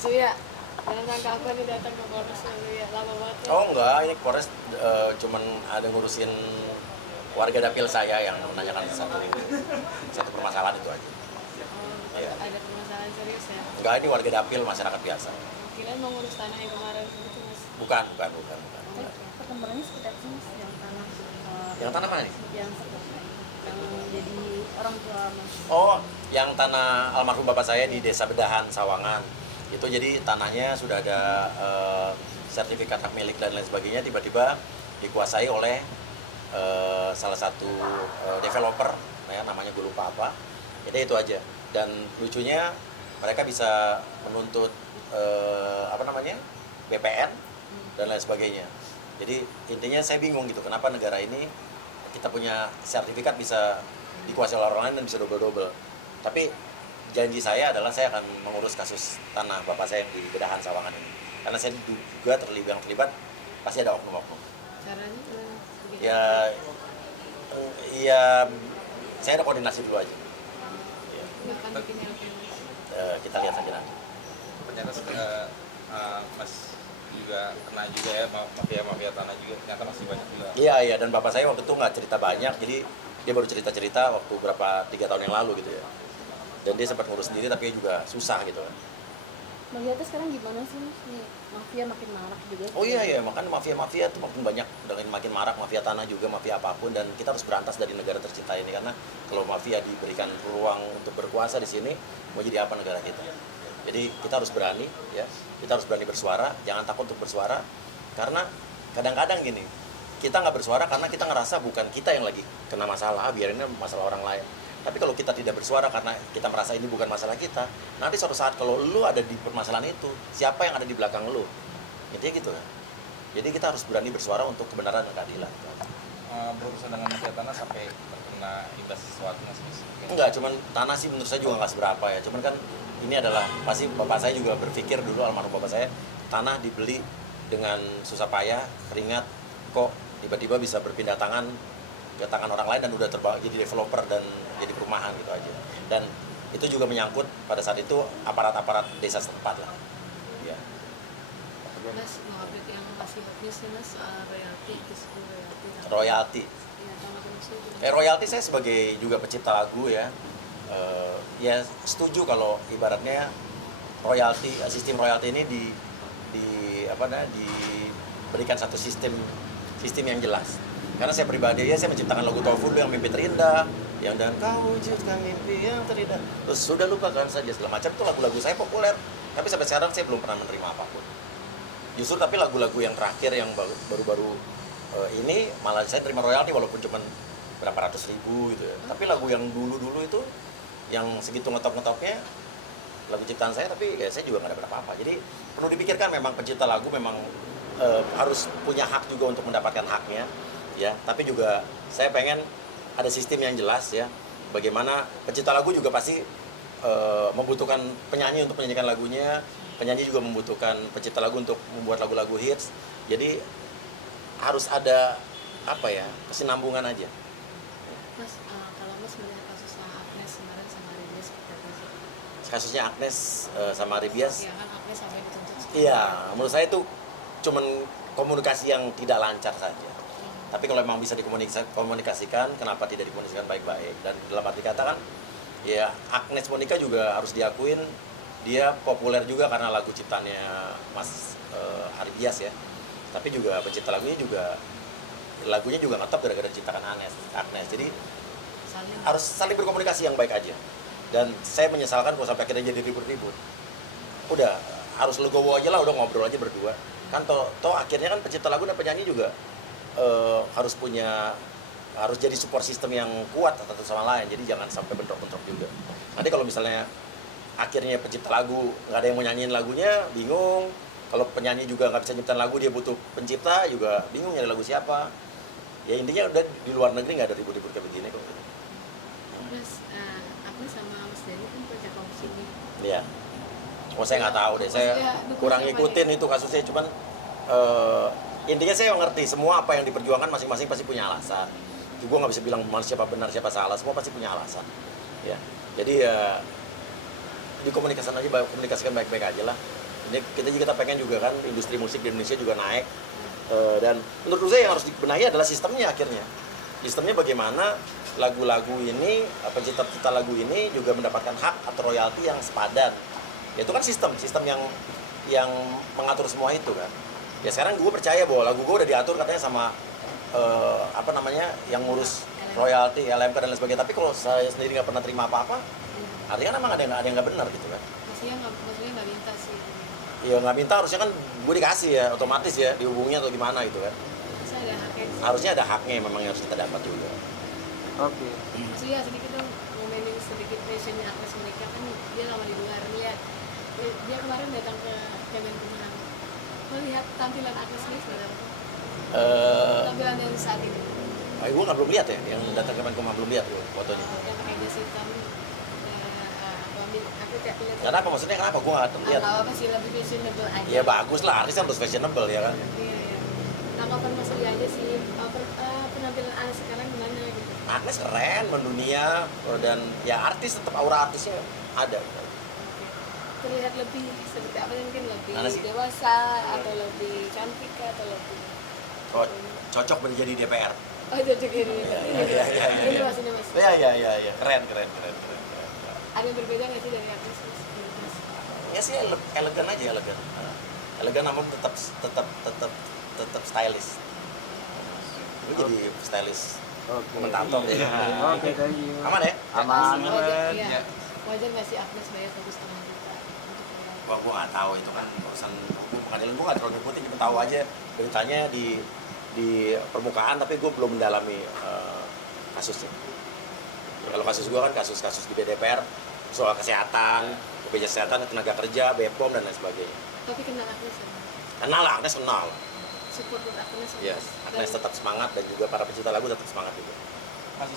Mas Uya, dalam rangka apa nih datang ke Polres Mas Uya? Lama banget ya? Oh enggak, ini Polres cuman ada ngurusin warga dapil saya yang menanyakan satu permasalahan itu aja. Oh, Iya. ada permasalahan serius ya? Enggak, ini warga dapil masyarakat biasa. Kirain mau ngurus tanah yang kemarin gitu Mas. Bukan. Perkembangannya seperti apa sih Mas yang tanah Yang tanah mana nih? yang jadi orang tua Mas? Oh, yang tanah almarhum bapak saya di Desa Bedahan, Sawangan. Itu jadi tanahnya sudah ada sertifikat hak milik dan lain sebagainya, tiba-tiba dikuasai oleh salah satu developer, ya, namanya gue lupa apa. Jadi itu aja. Dan lucunya mereka bisa menuntut BPN dan lain sebagainya. Jadi intinya saya bingung gitu, kenapa negara ini kita punya sertifikat bisa dikuasai oleh orang lain dan bisa double-double. Tapi janji saya adalah saya akan mengurus kasus tanah bapak saya yang di Bedahan Sawangan ini. Karena saya juga terlibat pasti ada oknum-oknum. Caranya gimana? Begitu. Ya, saya ada koordinasi dulu aja. Ya, Bahkan bikin LP Mas. kita lihat saja nanti. Ternyata Mas juga kena juga ya mafia tanah juga, ternyata masih banyak juga. Iya, dan bapak saya waktu itu nggak cerita banyak, jadi dia baru cerita waktu 3 tahun yang lalu gitu ya. Dan dia sempat ngurus sendiri tapi juga susah gitu kan. Melihatnya sekarang gimana sih Mas? Nih, mafia makin marak juga. Oh iya, makanya mafia itu makin banyak dan makin marak, mafia tanah juga, mafia apapun, dan kita harus berantas dari negara tercinta ini karena kalau mafia diberikan peluang untuk berkuasa di sini, mau jadi apa negara kita? Jadi kita harus berani, ya, kita harus berani bersuara, jangan takut untuk bersuara, karena kadang-kadang gini, kita nggak bersuara karena kita ngerasa bukan kita yang lagi kena masalah, biarin masalah orang lain. Tapi kalau kita tidak bersuara karena kita merasa ini bukan masalah kita, nanti suatu saat kalau lu ada di permasalahan itu, siapa yang ada di belakang lu? Intinya gitu kan. Jadi kita harus berani bersuara untuk kebenaran dan keadilan. Berurusan dengan mafia tanah sampai terkena imbas sesuatu Mas? Enggak, cuman tanah sih menurut saya juga nggak seberapa ya. Cuman kan ini adalah, pasti bapak saya juga berpikir dulu, almarhum bapak saya, tanah dibeli dengan susah payah, keringat, kok tiba-tiba bisa berpindah tangan ke tangan orang lain dan udah jadi developer dan jadi perumahan gitu aja. Dan itu juga menyangkut pada saat itu aparat-aparat desa setempat lah. Ya. Mas, mau update yang masih habis nih Mas soal royalti, isu royalti. Royalti. Iya, tanggapan Mas Uya. Royalti saya sebagai juga pencipta lagu ya, ya setuju kalau ibaratnya royalti, sistem royalti ini diberikan satu sistem yang jelas. Karena saya pribadi ya, saya menciptakan lagu Tofu dulu yang mimpi terindah, yang dan kau wujudkan mimpi yang terindah, terus sudah lupakan saja segala macam, itu lagu-lagu saya populer. Tapi sampai sekarang saya belum pernah menerima apapun. Justru tapi lagu-lagu yang terakhir yang baru-baru ini malah saya terima royalti walaupun cuma berapa ratus ribu gitu ya. Tapi lagu yang dulu-dulu itu yang segitu ngetop-ngetopnya lagu ciptaan saya, tapi ya saya juga nggak dapat apa-apa. Jadi perlu dipikirkan, memang pencipta lagu memang harus punya hak juga untuk mendapatkan haknya ya. Tapi juga saya pengen ada sistem yang jelas ya, bagaimana pencipta lagu juga pasti membutuhkan penyanyi untuk menyanyikan lagunya, penyanyi juga membutuhkan pencipta lagu untuk membuat lagu-lagu hits. Jadi harus ada kesinambungan aja. Mas, kalau Mas melihat kasusnya Agnes kemarin sama Ridya seperti apa sih? Kasusnya Agnes sama Ribias, Ya kan Agnes sampai dituntut sekian. iya, menurut saya itu cuman komunikasi yang tidak lancar saja. Tapi kalau memang bisa dikomunikasikan, kenapa tidak dikomunikasikan baik-baik? Dan dalam arti kata kan, ya Agnes Monica juga harus diakuin, dia populer juga karena lagu ciptaannya Mas Ari Bias ya. Tapi juga pencipta lagunya juga ngetop gara-gara diciptakan Agnes. Jadi harus saling berkomunikasi yang baik aja. Dan saya menyesalkan kalau sampai akhirnya jadi ribut-ribut. Udah, harus legowo aja lah, udah ngobrol aja berdua. Kan toh akhirnya kan pencipta lagu dan penyanyi juga harus jadi support system yang kuat satu sama lain. Jadi jangan sampai bentrok-bentrok juga. Nanti kalau misalnya akhirnya pencipta lagu nggak ada yang mau nyanyiin lagunya, bingung. Kalau penyanyi juga nggak bisa nyiptain lagu, dia butuh pencipta, juga bingung nyari lagu siapa. Ya intinya udah di luar negeri nggak ada ribut-ribut kayak begini kok. Mas, Agnes sama Mas Denny kan punya kongsi nih. Iya. Oh saya nggak tahu deh, saya kurang ngikutin itu kasusnya. Cuman intinya saya ngerti semua apa yang diperjuangkan masing-masing pasti punya alasan. Gue nggak bisa bilang siapa benar siapa salah, semua pasti punya alasan. Ya, jadi ya dikomunikasikan aja, komunikasikan baik-baik aja lah. Ini kita pengen juga kan industri musik di Indonesia juga naik. Dan menurut saya yang harus dibenahi adalah sistemnya akhirnya. Sistemnya bagaimana lagu-lagu ini, pencipta lagu ini juga mendapatkan hak atau royalti yang sepadan. Ya itu kan sistem yang mengatur semua itu kan. Ya sekarang gue percaya bahwa lagu gue udah diatur katanya sama yang ngurus royalti, LMK dan lain sebagainya. Tapi kalau saya sendiri nggak pernah terima apa-apa, artinya kan emang ada yang nggak benar gitu kan. Maksudnya nggak minta sih. Ya nggak minta, harusnya kan gue dikasih ya, otomatis ya, dihubungi atau gimana gitu kan. Maksudnya ada haknya sih. Harusnya ada haknya memang yang harus kita dapat juga. Oke. Maksudnya sedikit dong ngomenin sedikit passionnya Agnes Monica kan dia lama di luar lihat. Dia kemarin datang ke Kemenkumham melihat tampilan Agnes ini sebenarnya. Tampilan yang saat ini. Gue belum lihat ya, yang datang ke Menkumham belum lihat gue fotonya. Yang pakai jas hitam. Aku tidak lihat. Kenapa maksudnya kenapa? Gue nggak lihat. Nggak apa sih, lebih fashionable aja. Ya bagus lah, artis harus fashionable ya kan. Iya. Tanggapan Mas Lia aja sih, penampilan Agnes sekarang gimana gitu. Agnes keren, mendunia, dan ya artis tetap aura artisnya ada. Terlihat lebih seperti apa mungkin lebih Mana sih? dewasa atau lebih cantik atau lebih Oh, cocok menjadi DPR. oh cocok ini Iya. ini maksudnya Mas Iya, keren. ada yang berbeda nggak sih dari Agnes Mas? Ya sih elegan aja, elegan. Elegan namun tetap stylish. Gue jadi stylish Oke. komentator ya. Oke, thank you. Aman ya? Aman. Wajar, Ya. iya. Wajar nggak sih Agnes bayar 1,5 juta untuk bayar? Gua nggak tahu itu kan urusan hukum pengadilan. Gue nggak terlalu ngikutin, cuma tahu aja beritanya di permukaan, tapi gue belum mendalami kasusnya. Ya, kalau kasus gue kan kasus di DPR soal kesehatan, BPJS kesehatan, tenaga kerja, BPOM dan lain sebagainya. Tapi kena Agnes ya? Kenal lah, Agnes kenal. Support buat Agnes Yes, Agnes tetap semangat dan juga para pencipta lagu tetap semangat juga. Masih